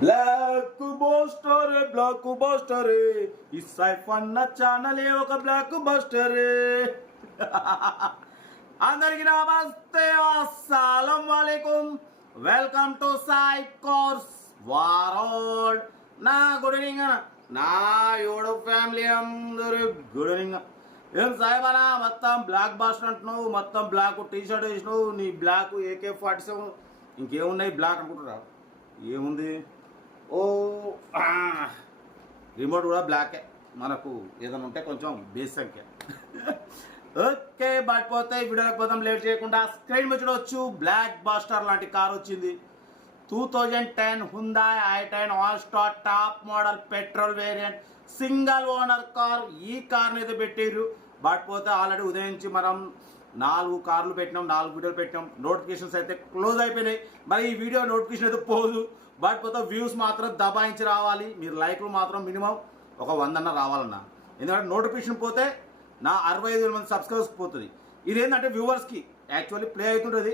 Block buster ఈ సైఫ్ అన్న ఛానలే ఒక బ్లాక్ బస్టర్. అందరికి నమస్తే, అస్సలం వాలేకుం. Welcome to Saif cars world. నా గుడ్ ఈవినింగ్ అన్న, నా యూట్యూబ్ ఫ్యామిలీ అందరూ గుడ్ ఈవినింగ్. ఏం సాయిబ్ అన్న మొత్తం బ్లాక్ బస్టర్ అంటున్నావు, మొత్తం బ్లాక్ టీ షర్ట్ వేసినావు, నీ బ్లాక్ AK-47 ఇంకేమున్నాయి బ్లాక్ అనుకుంటున్నావు? ఏముంది? ఓ రిమోట్ కూడా బ్లాకే, మనకు ఏదైనా ఉంటే కొంచెం బేస్ సంఖ్య. ఓకే, బట్ పోతే వీడియోకి పోతాం లేట్ చేయకుండా. స్క్రీన్ మీద చూడవచ్చు, బ్లాక్ బాస్టర్ లాంటి కార్ వచ్చింది. 2010 హుందాయ్ i10 all star top model petrol variant single owner car. ఈ కార్ని అయితే పెట్టారు. బట్ పోతే ఆల్రెడీ ఉదయం నుంచి మనం 4 కార్లు పెట్టినాం, 4 వీడియోలు పెట్టినాం. నోటిఫికేషన్స్ అయితే క్లోజ్ అయిపోయినాయి. మరి ఈ వీడియో నోటిఫికేషన్ అయితే పోదు, బట్ పోతే వ్యూస్ మాత్రం దబాయించి రావాలి. మీరు లైక్లు మాత్రం మినిమం ఒక 100 అన్న రావాలన్నా, ఎందుకంటే నోటిఫికేషన్ పోతే నా 65,000 మంది సబ్స్క్రైబర్స్ పోతుంది. ఇదేంటంటే వ్యూవర్స్కి యాక్చువల్లీ ప్లే అవుతుంటుంది.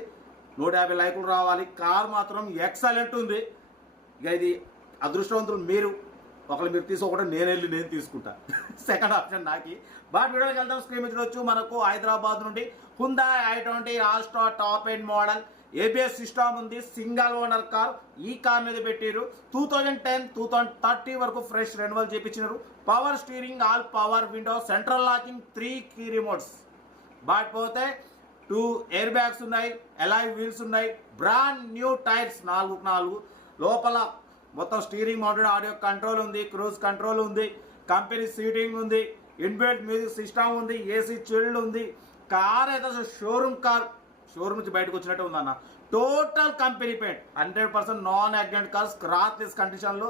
150 లైకులు రావాలి. కార్ మాత్రం ఎక్సలెంట్ ఉంది. ఇక ఇది అదృష్టవంతులు మీరు, ఒకళ్ళు మీరు తీసుకోకుండా నేను తీసుకుంటా. సెకండ్ ఆప్షన్ నాకి. బట్ వీడియోకి వెళ్తాం. స్క్రీన్ మీద చూడొచ్చు, మనకు హైదరాబాద్ నుండి Hyundai i20 all star top end model ABS system ఉంది. Single owner car. ఈ కార్ మీద పెట్టారు. 2010 2030 వరకు ఫ్రెష్ రెన్యువల్ చేయించినారు. Power steering, all power window, central locking, 3 key remotes. But పోతే 2 ఎయిర్ బ్యాగ్స్ ఉన్నాయి, ఎలాయ్ వీల్స్ ఉన్నాయి, బ్రాండ్ న్యూ టైర్స్ 4 లోపల మొత్తం స్టీరింగ్ మౌంటెడ్ ఆడియో కంట్రోల్ ఉంది, క్రూజ్ కంట్రోల్ ఉంది, కంపెనీ సీటింగ్ ఉంది, ఇన్బిల్ట్ మ్యూజిక్ సిస్టమ్ ఉంది, AC చిల్డ్ ఉంది. కార్ అయితే అసలు షోరూమ్ నుంచి బయటకు వచ్చినట్టు ఉందన్న. Total company paint, 100% non accident car, scratchless కండిషన్లో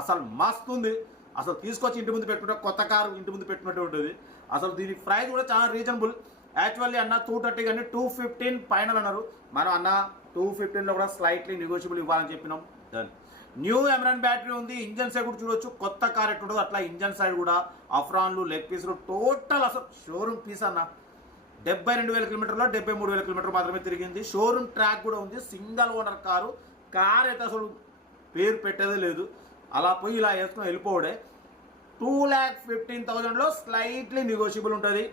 అసలు మస్తు ఉంది. అసలు తీసుకొచ్చి ఇంటి ముందు పెట్టుకుంటే కొత్త కారు ఇంటి ముందు పెట్టుకున్నట్టు ఉంటుంది. అసలు దీని ప్రైస్ కూడా చాలా రీజనబుల్. యాక్చువల్లీ అన్న 230 కానీ 215 ఫైనల్ అన్నారు. మనం అన్న 215లో కూడా స్లైట్లీ నెగోషియబుల్ ఇవ్వాలని చెప్పినాం. డన్. న్యూ ఎమరాన్ బ్యాటరీ ఉంది. ఇంజన్ సైడ్ కూడా చూడొచ్చు, కొత్త కార్ ఎట్టుండదు అట్లా ఇంజన్ సైడ్ కూడా అఫ్రాన్లు, లెగ్ పీసులు, టోటల్ అసలు షోరూమ్ పీస్ అన్న. 72,000 కిలోమీటర్లో 73,000 కిలోమీటర్ మాత్రమే తిరిగింది. షోరూమ్ ట్రాక్ కూడా ఉంది. Single owner car. కార్ అయితే అసలు పేరు పెట్టేదే లేదు, అలా పోయి ఇలా వేసుకుని వెళ్ళిపోవడే. 2,15,000లో స్లైట్లీ నెగోషియబుల్ ఉంటుంది.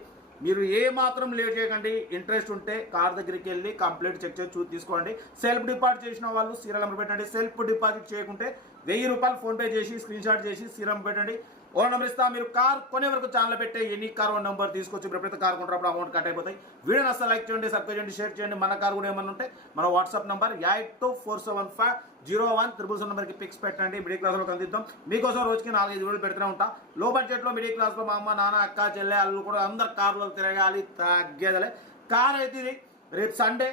మీరు ఏ మాత్రం లేట్ చేయకండి. ఇంట్రెస్ట్ ఉంటే కార్ దగ్గరికి వెళ్ళి కంప్లీట్ చెక్ చేసి తీసుకోండి. సెల్ఫ్ డిపాజిట్ చేసిన వాళ్ళు సీరియల్ నెంబర్ పెట్టండి. సెల్ఫ్ డిపాజిట్ చేయకుంటే 1000 రూపాయలు ఫోన్పే చేసి స్క్రీన్ షాట్ చేసి సీరం పెట్టండి. ఓన్ నెంబర్ ఇస్తా. మీరు కార్ కొనే వరకు ఛానల్ పెట్టే ఎనీ కార్ ఓన్ నెంబర్ తీసుకొచ్చి ఎప్పుడైతే కార్ కొంటారప్పుడు అమౌంట్ కట్ అయిపోతాయి. వీడియో నచ్చ లైక్ చేయండి, సబ్స్క్రైబ్ చేయండి, షేర్ చేయండి. మన కార్ కూడా ఏమన్నా ఉంటే మన వాట్సాప్ నెంబర్ 8247501700 నెంబర్కి పిక్స్ పెట్టండి. మిడిల్ క్లాస్లో కందిద్దాం. మీకోసం రోజుకి 4-5 వీడియోలు పెడుతూనే ఉంటాం. లో బడ్జెట్లో మిడిల్ క్లాస్లో మా అమ్మ నాన్న అక్క చెల్లె అల్లు కూడా అందరు కార్లో తిరగాలి, తగ్గేదలే. కార్ అయితే ఇది రేపు సండే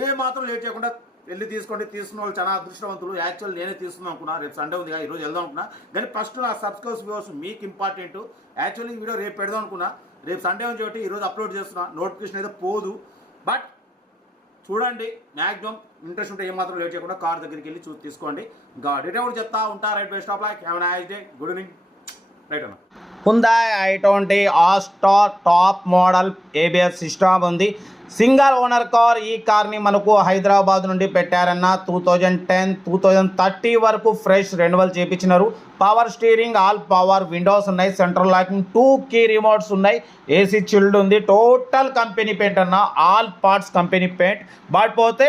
ఏ మాత్రం లేట్ చేయకుండా వెళ్ళి తీసుకోండి. తీసుకున్న వాళ్ళు చాలా అదృష్టవంతులు. యాక్చువల్ నేనే తీసుకుందాం అనుకున్నా, రేపు సండే ఉంది కదా ఈరోజు వెళ్దాం అనుకున్నా. కానీ ఫస్ట్ నా సబ్స్క్రైబర్స్ వ్యూవర్స్ మీకు ఇంపార్టెంట్. యాక్చువల్లీ ఈ వీడియో రేపు పెడదాం అనుకున్నా, రేపు సండే ఉంది కాబట్టి ఈరోజు అప్లోడ్ చేస్తున్నా. నోటిఫికేషన్ అయితే పోదు, బట్ చూడండి. మ్యాక్సిమం ఇంట్రెస్ట్ ఉంటే ఏమాత్రం లేట్ చేయకుండా కార్ దగ్గరికి వెళ్ళి చూసి తీసుకోండి. ఇంకా డీటెయిల్ కూడా చెప్తా ఉంటా. Right bye stop like have a nice day. Good evening. Right అన్న. Hyundai i20 all star top model ABS system ఉంది. Single owner car. ఈ కార్ని మనకు హైదరాబాద్ నుండి పెట్టారన్న. 2010 2030 వరకు ఫ్రెష్ రెన్యువల్ చేయించినారు. Power steering, all power windows ఉన్నాయి, సెంట్రల్ లాకింగ్, 2 కీ రిమోట్స్ ఉన్నాయి, AC చిల్డ్ ఉంది. టోటల్ కంపెనీ పెయింట్ అన్న, all parts company paint. But పోతే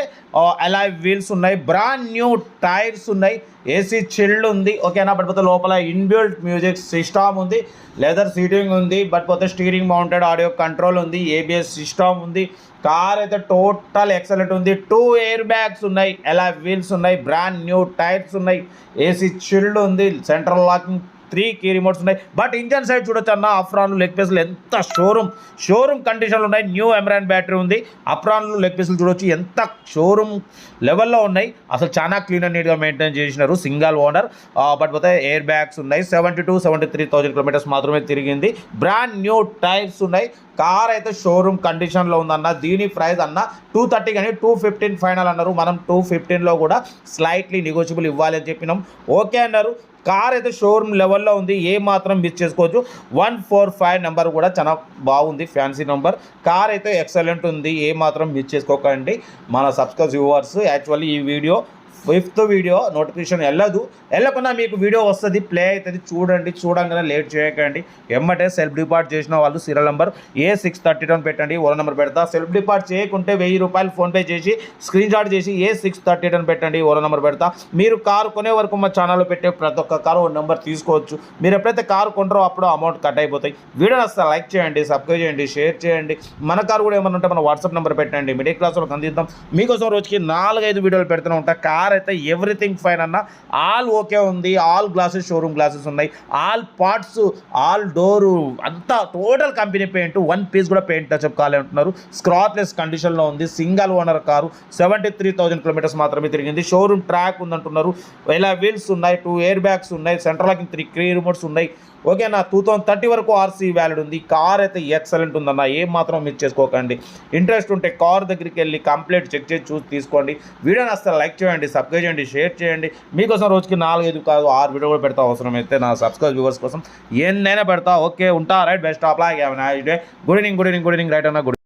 అలాయ్ వీల్స్ ఉన్నాయి, బ్రాండ్ న్యూ టైర్స్ ఉన్నాయి, AC చిల్డ్ ఉంది. ఓకేనా. బట్ పోతే లోపల ఇన్బిల్ట్ మ్యూజిక్ సిస్టమ్ ఉంది, లెదర్ సీటింగ్ ఉంది. బట్ పోతే స్టీరింగ్ మౌంటెడ్ ఆడియో కంట్రోల్ ఉంది, ABS సిస్టమ్ ఉంది. కార్ అయితే టోటల్ ఎక్సలెంట్ ఉంది. 2 ఎయిర్ బ్యాగ్స్ ఉన్నాయి, అలాయ్ వీల్స్ ఉన్నాయి, బ్రాండ్ న్యూ టైర్స్ ఉన్నాయి, AC చిల్డ్ ఉంది, సెంట్రల్ లాకింగ్, 3 కీ రిమోట్స్ ఉన్నాయి. బట్ ఇంజన్ సైడ్ చూడొచ్చు అన్న. అఫ్రాన్లు, లెగ్ పీసులు ఎంత షోరూమ్ కండిషన్లు ఉన్నాయి. న్యూ ఎమరాన్ బ్యాటరీ ఉంది. అఫ్రాన్లు, లెగ్ పీసులు చూడొచ్చు ఎంత షోరూమ్ లెవెల్లో ఉన్నాయి. అసలు చాలా క్లీన్ అండ్ నీట్గా మెయింటైన్ చేసినారు. Single owner. బట్ పోతే ఎయిర్ బ్యాగ్స్ ఉన్నాయి. 72,000-73,000 కిలోమీటర్స్ మాత్రమే తిరిగింది. బ్రాండ్ న్యూ టైర్స్ ఉన్నాయి. కార్ అయితే షోరూమ్ కండిషన్లో ఉందన్న. దీని ప్రైస్ అన్న 230 కానీ 215 ఫైనల్ అన్నారు. మనం 215లో కూడా స్లైట్లీ నెగోషియబుల్ ఇవ్వాలి అని చెప్పినాం. ఓకే అన్నారు. కార్ అయితే షోరూమ్ లెవెల్లో ఉంది. ఏ మాత్రం మిస్ చేసుకోవచ్చు. 145 నెంబర్ కూడా చాలా బాగుంది, ఫ్యాన్సీ నెంబర్. కార్ అయితే ఎక్సలెంట్ ఉంది. ఏ మాత్రం మిస్ చేసుకోకండి మన సబ్స్క్రైబ్ వ్యూవర్స్. యాక్చువల్లీ ఈ వీడియో ఫిఫ్త్ వీడియో నోటిఫికేషన్ వెళ్ళకుండా మీకు వీడియో వస్తుంది, ప్లే అవుతుంది, చూడంగానే లేట్ చేయకండి. ఎమ్మటే సెల్ఫ్ డిపార్ట్ చేసిన వాళ్ళు సీరియల్ నెంబర్ A632 పెట్టండి, ఓరో నెంబర్ పెడతా. సెల్ఫ్ డిపార్ట్ చేయకుంటే ₹1000 ఫోన్పే చేసి స్క్రీన్ షాట్ చేసి A632 పెట్టండి, ఓరో నెంబర్ పెడతా. మీరు కారు కొనే వరకు మా ఛానల్లో పెట్టే ప్రతి ఒక్క కారు ఓ నెంబర్ తీసుకోవచ్చు. మీరు ఎప్పుడైతే కారు కొంటారో అప్పుడు అమౌంట్ కట్ అయిపోతాయి. వీడియో వస్తే లైక్ చేయండి, సబ్స్క్రైబ్ చేయండి, షేర్ చేయండి. మన కారు కూడా ఏమన్నా ఉంటే మన వాట్సాప్ నెంబర్ పెట్టండి, మిడిల్ క్లాస్ వాళ్ళకి అందిద్దాం. మీకోసం రోజుకి 4-5 వీడియోలు పెడుతూనే ఉంటా. కార్ అయితే ఎవ్రీథింగ్ ఫైన్ అన్న, ఆల్ ఓకే ఉంది, ఆల్ గ్లాసెస్ షోరూమ్ గ్లాసెస్ ఉన్నాయి, ఆల్ పార్ట్స్, ఆల్ డోరు అంతా టోటల్ కంపెనీ పెయింట్, 1 పీస్ కూడా పెయింట్ టచ్అప్ కాలే అంటున్నారు. స్క్రాచ్లెస్ కండిషన్లో ఉంది, సింగల్ ఓనర్ కారు, 73,000 కిలోమీటర్స్ మాత్రమే తిరిగింది. షోరూమ్ ట్రాక్ ఉందంటున్నారు, ఇలా వీల్స్ ఉన్నాయి, 2 ఎయిర్ బ్యాగ్స్ ఉన్నాయి, సెంట్రల్ లాకింగ్ 3 కీ రిమోట్స్ ఉన్నాయి. ఓకేనా, 2030 వరకు ఆర్సీ వ్యాలిడ్ ఉంది. కార్ అయితే ఎక్సలెంట్ ఉందన్న, ఏం మాత్రం మిస్ చేసుకోకండి. ఇంట్రెస్ట్ ఉంటే కార్ దగ్గరికి వెళ్ళి కంప్లీట్ చెక్ చేసి చూసి తీసుకోండి. వీడియోని అసలు లైక్ చేయండి, సబ్స్క్రైబ్ చేయండి, షేర్ చేయండి. మీకోసం రోజుకి 4-5 కాదు 6 వీడియో కూడా పెడతా. అవసరం అయితే నా సబ్స్క్రైబ్ వ్యూవర్స్ కోసం ఎన్నైనా పెడతా. ఓకే, ఉంటా. Right, best of luck, have a nice day. Good evening right అన్న. గుడ్